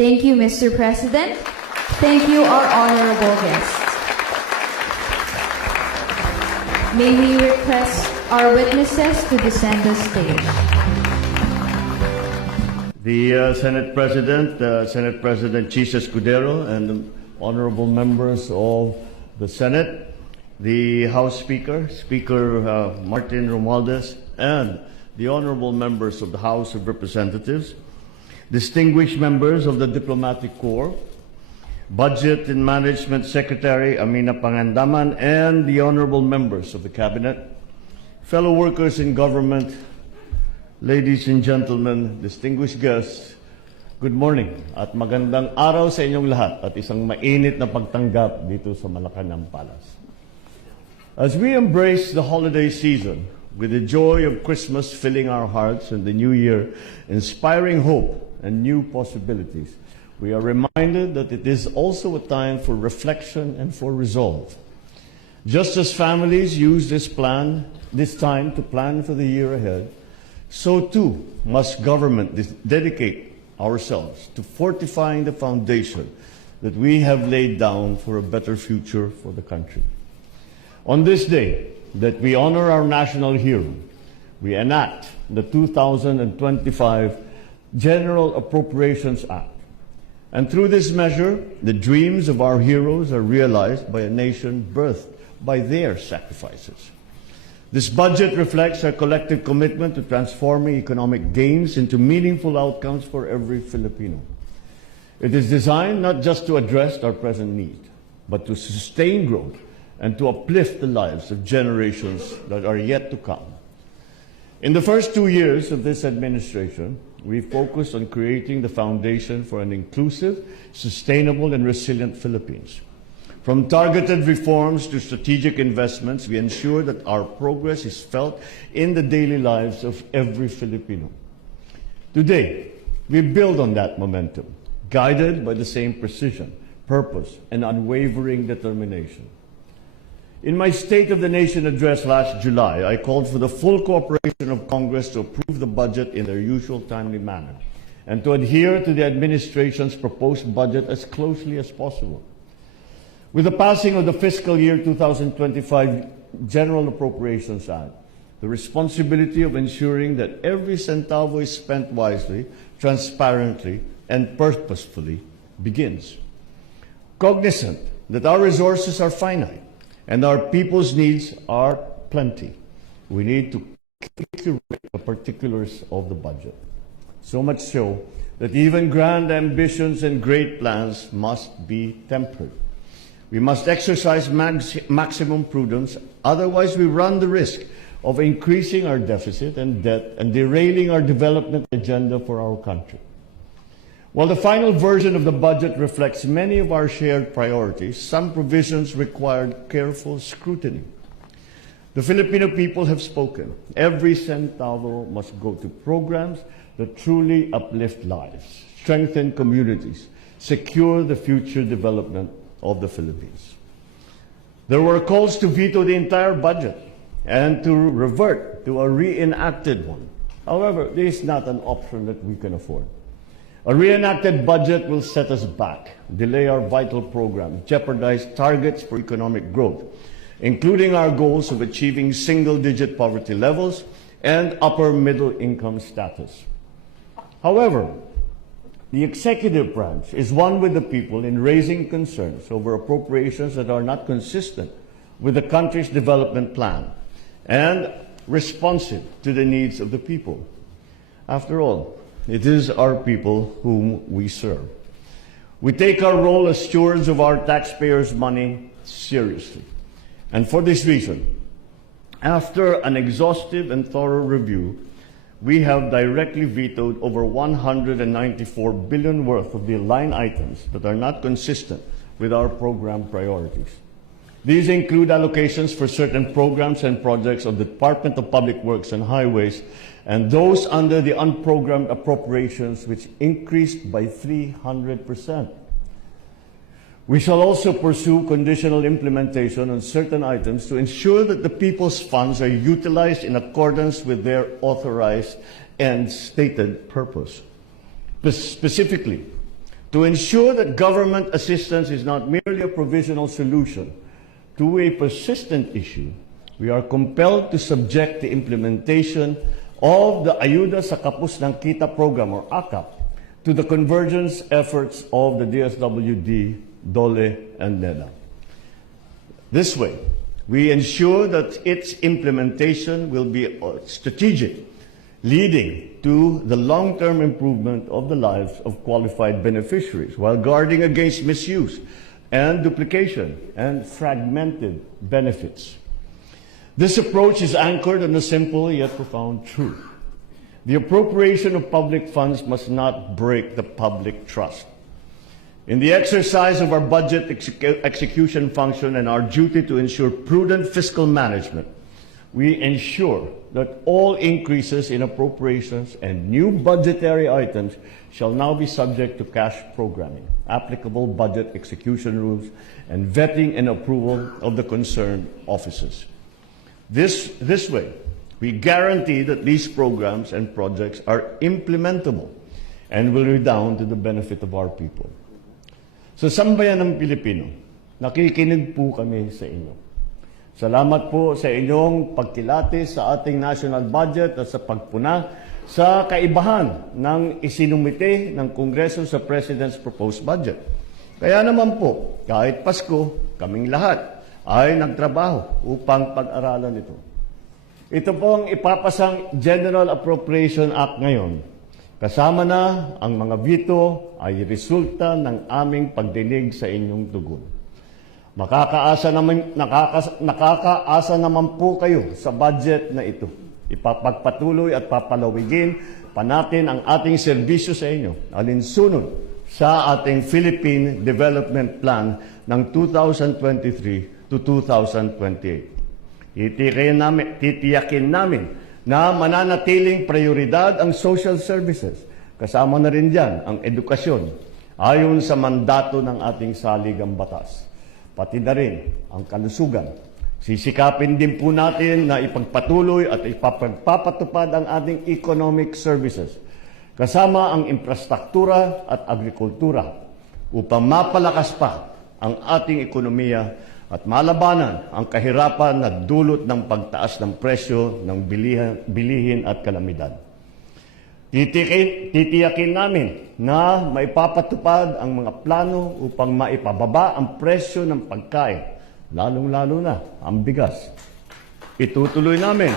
Thank you, Mr. President. Thank you, our honorable guests. May we request our witnesses to descend the stage. The uh, Senate President, uh, Senate President Chisa Escudero, and the honorable members of the Senate, the House Speaker, Speaker uh, Martin Romualdez, and the honorable members of the House of Representatives, distinguished members of the Diplomatic Corps, Budget and Management Secretary Amina Pangandaman, and the honorable members of the Cabinet, fellow workers in government, Ladies and gentlemen, distinguished guests, good morning at magandang araw sa inyong lahat at isang mainit na pagtanggap dito sa Malacanang Palace. As we embrace the holiday season with the joy of Christmas filling our hearts and the new year inspiring hope and new possibilities, we are reminded that it is also a time for reflection and for resolve. Just as families use this plan, this time to plan for the year ahead, so too must government dedicate ourselves to fortifying the foundation that we have laid down for a better future for the country. On this day that we honor our national hero, we enact the 2025 General Appropriations Act. And through this measure, the dreams of our heroes are realized by a nation birthed by their sacrifices. This budget reflects our collective commitment to transforming economic gains into meaningful outcomes for every Filipino. It is designed not just to address our present need, but to sustain growth and to uplift the lives of generations that are yet to come. In the first two years of this administration, we focused on creating the foundation for an inclusive, sustainable, and resilient Philippines. From targeted reforms to strategic investments, we ensure that our progress is felt in the daily lives of every Filipino. Today, we build on that momentum, guided by the same precision, purpose, and unwavering determination. In my State of the Nation address last July, I called for the full cooperation of Congress to approve the budget in their usual timely manner and to adhere to the administration's proposed budget as closely as possible. With the passing of the fiscal year 2025 General Appropriations Act, the responsibility of ensuring that every centavo is spent wisely, transparently, and purposefully begins. Cognizant that our resources are finite and our people's needs are plenty, we need to curate the particulars of the budget. So much so that even grand ambitions and great plans must be tempered. We must exercise max- maximum prudence, otherwise, we run the risk of increasing our deficit and debt and derailing our development agenda for our country. While the final version of the budget reflects many of our shared priorities, some provisions required careful scrutiny. The Filipino people have spoken. Every centavo must go to programs that truly uplift lives, strengthen communities, secure the future development of the Philippines. There were calls to veto the entire budget and to revert to a reenacted one. However, this is not an option that we can afford. A reenacted budget will set us back, delay our vital programs, jeopardize targets for economic growth, including our goals of achieving single digit poverty levels and upper middle income status. However, the executive branch is one with the people in raising concerns over appropriations that are not consistent with the country's development plan and responsive to the needs of the people. After all, it is our people whom we serve. We take our role as stewards of our taxpayers' money seriously. And for this reason, after an exhaustive and thorough review, we have directly vetoed over 194 billion worth of the line items that are not consistent with our program priorities. These include allocations for certain programs and projects of the Department of Public Works and Highways and those under the unprogrammed appropriations which increased by 300%. We shall also pursue conditional implementation on certain items to ensure that the people's funds are utilized in accordance with their authorized and stated purpose. Specifically, To ensure that government assistance is not merely a provisional solution to a persistent issue, we are compelled to subject the implementation of the Ayuda sa Kapus ng Kita program or AKAP to the convergence efforts of the DSWD, DOLE, and NEDA. This way, we ensure that its implementation will be uh, strategic, leading to the long-term improvement of the lives of qualified beneficiaries while guarding against misuse and duplication and fragmented benefits. This approach is anchored on a simple yet profound truth. The appropriation of public funds must not break the public trust. In the exercise of our budget execu- execution function and our duty to ensure prudent fiscal management, we ensure that all increases in appropriations and new budgetary items shall now be subject to cash programming, applicable budget execution rules, and vetting and approval of the concerned offices. This, this way, we guarantee that these programs and projects are implementable and will redound to the benefit of our people. Sa sambayan ng Pilipino, nakikinig po kami sa inyo. Salamat po sa inyong pagkilatis sa ating national budget at sa pagpuna sa kaibahan ng isinumite ng Kongreso sa President's proposed budget. Kaya naman po, kahit Pasko, kaming lahat ay nagtrabaho upang pag-aralan ito. Ito pong ipapasang General Appropriation Act ngayon. Kasama na ang mga veto ay resulta ng aming pagdinig sa inyong tugon. Makakaasa naman, nakakas, nakakaasa naman po kayo sa budget na ito. Ipapagpatuloy at papalawigin pa natin ang ating serbisyo sa inyo alinsunod sa ating Philippine Development Plan ng 2023 to 2028. Titiyakin namin, titiyakin namin na mananatiling prioridad ang social services. Kasama na rin dyan ang edukasyon ayon sa mandato ng ating saligang batas. Pati na rin ang kalusugan. Sisikapin din po natin na ipagpatuloy at ipapagpapatupad ang ating economic services kasama ang infrastruktura at agrikultura upang mapalakas pa ang ating ekonomiya at malabanan ang kahirapan na dulot ng pagtaas ng presyo ng bilihan, bilihin at kalamidad. Titikin, titiyakin namin na maipapatupad ang mga plano upang maipababa ang presyo ng pagkain, lalong-lalo na ang bigas. Itutuloy namin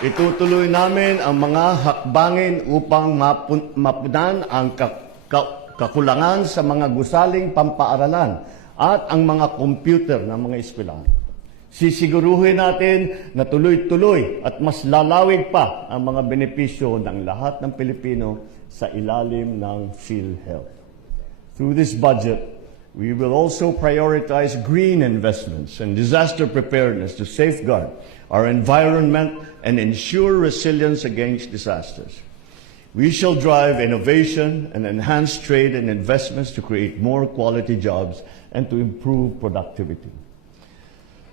Itutuloy namin ang mga hakbangin upang mapun- mapunan ang ka- kakulangan sa mga gusaling pampaaralan at ang mga computer ng mga eskwelahan. Sisiguruhin natin na tuloy-tuloy at mas lalawig pa ang mga benepisyo ng lahat ng Pilipino sa ilalim ng PhilHealth. Through this budget, we will also prioritize green investments and disaster preparedness to safeguard our environment and ensure resilience against disasters. We shall drive innovation and enhance trade and investments to create more quality jobs and to improve productivity.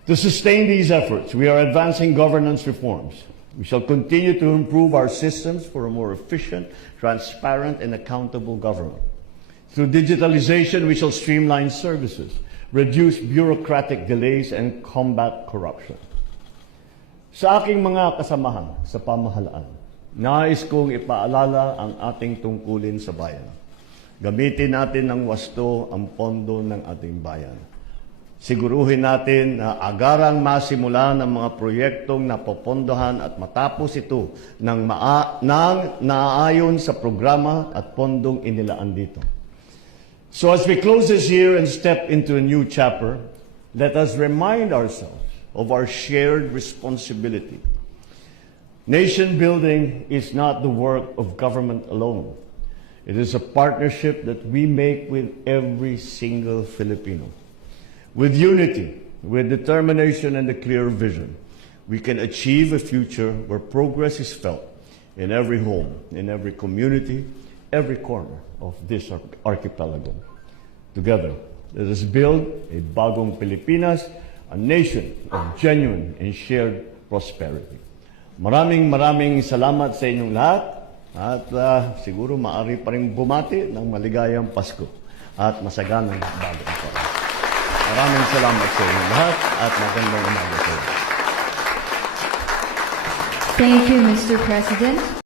To sustain these efforts, we are advancing governance reforms. We shall continue to improve our systems for a more efficient, transparent, and accountable government. Through digitalization, we shall streamline services, reduce bureaucratic delays, and combat corruption. Sa aking mga kasamahan sa pamahalaan, nais kong ipaalala ang ating tungkulin sa bayan. Gamitin natin ng wasto ang pondo ng ating bayan. Siguruhin natin na agarang masimula ng mga proyektong napopondohan at matapos ito ng, maa- ng naaayon sa programa at pondong inilaan dito. So as we close this year and step into a new chapter, let us remind ourselves of our shared responsibility. Nation building is not the work of government alone. It is a partnership that we make with every single Filipino. With unity, with determination and a clear vision, we can achieve a future where progress is felt in every home, in every community, every corner of this archipelago. Together, let us build a bagong Pilipinas, a nation of genuine and shared prosperity. Maraming maraming salamat sa inyong lahat At ah, siguro maari pa rin bumati ng maligayang Pasko at masaganang bagong taon. Maraming salamat sa inyo lahat at magandang umaga sa inyo. Thank you, Mr. President.